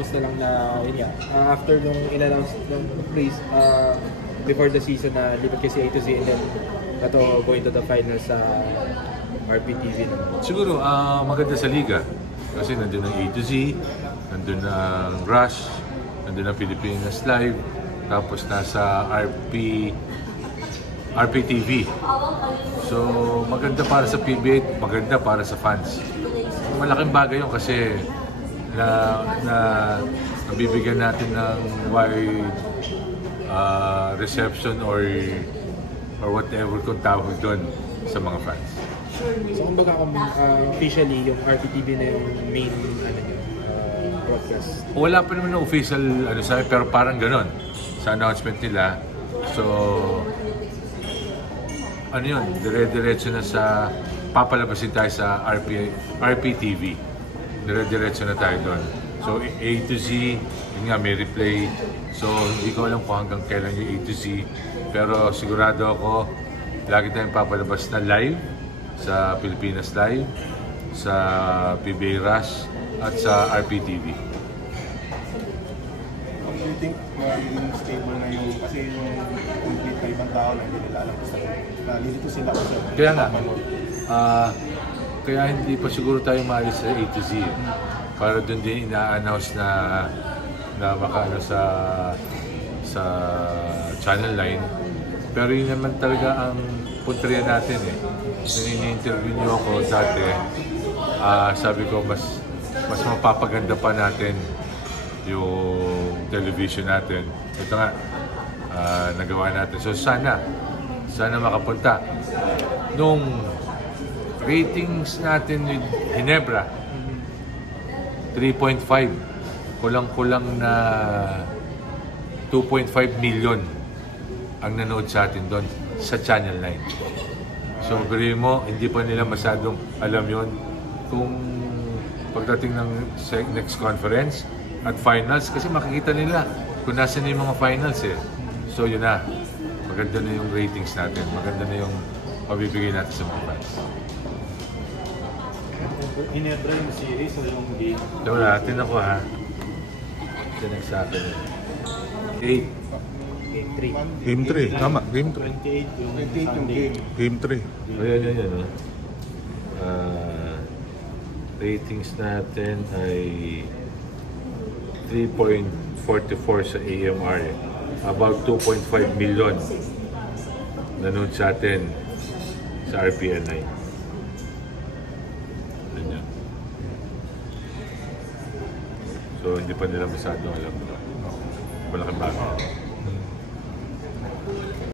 promise na lang na yun nga, after nung in-announce ng praise before the season na lipat kasi A to Z and then ito going to the finals sa RPTV naman. Siguro maganda sa liga kasi nandun ang A to Z, nandun ang Rush, nandun ang Pilipinas Live, tapos nasa RPTV. So maganda para sa PBA, maganda para sa fans. Malaking bagay yun kasi na nabibigyan natin ng wide reception or whatever kung tawag doon sa mga fans. So kumbaga officially yung RPTV na yung main broadcast. Wala pa naman na official sa pero parang gano'n sa announcement nila. So yun, dire-diretso na sa papalabasin tayo sa RPTV. Dire-diretso na tayo doon. So A to Z, yun nga may replay. So hindi ko alam kung hanggang kailan yung A to Z. Pero sigurado ako, lagi tayong papalabas na live sa Pilipinas Live, sa PBA Rush, at sa RPTV. Do you think stable na yung, kasi yung complete na ibang tao na hindi nila alam sa nalilito sila kasi kaya nga, kaya hindi pa siguro tayo maalis sa A to Z. Para doon din ina-announce na makaano sa channel line. Pero yun naman talaga ang punteriya natin eh. Nung ini-interview niyo ako dati, sabi ko mas mapapaganda pa natin yung television natin. Ito nga, nagawa natin. So sana makapunta. Nung ratings natin with Ginebra, 3.5. Kulang-kulang na 2.5 million ang nanood sa atin doon sa Channel 9. So, beri mo, hindi pa nila masyadong alam yon kung pagdating ng next conference at finals, kasi makikita nila kung nasa na yung mga finals eh. So, yun na. Maganda na yung ratings natin. Maganda na yung pabibigay natin sa mga fans. Ginebra yung series o yung game? So, natin ako ha. Tinig sa akin. 8. Game 3, tama, Game 3. 28 yung game. Game 3. Ayan. Ratings natin ay 3.44 sa AMR. About 2.5 million nanood sa atin sa RPN9. Ganyan. So, hindi pa nila masyadong alam. Malaking bagay.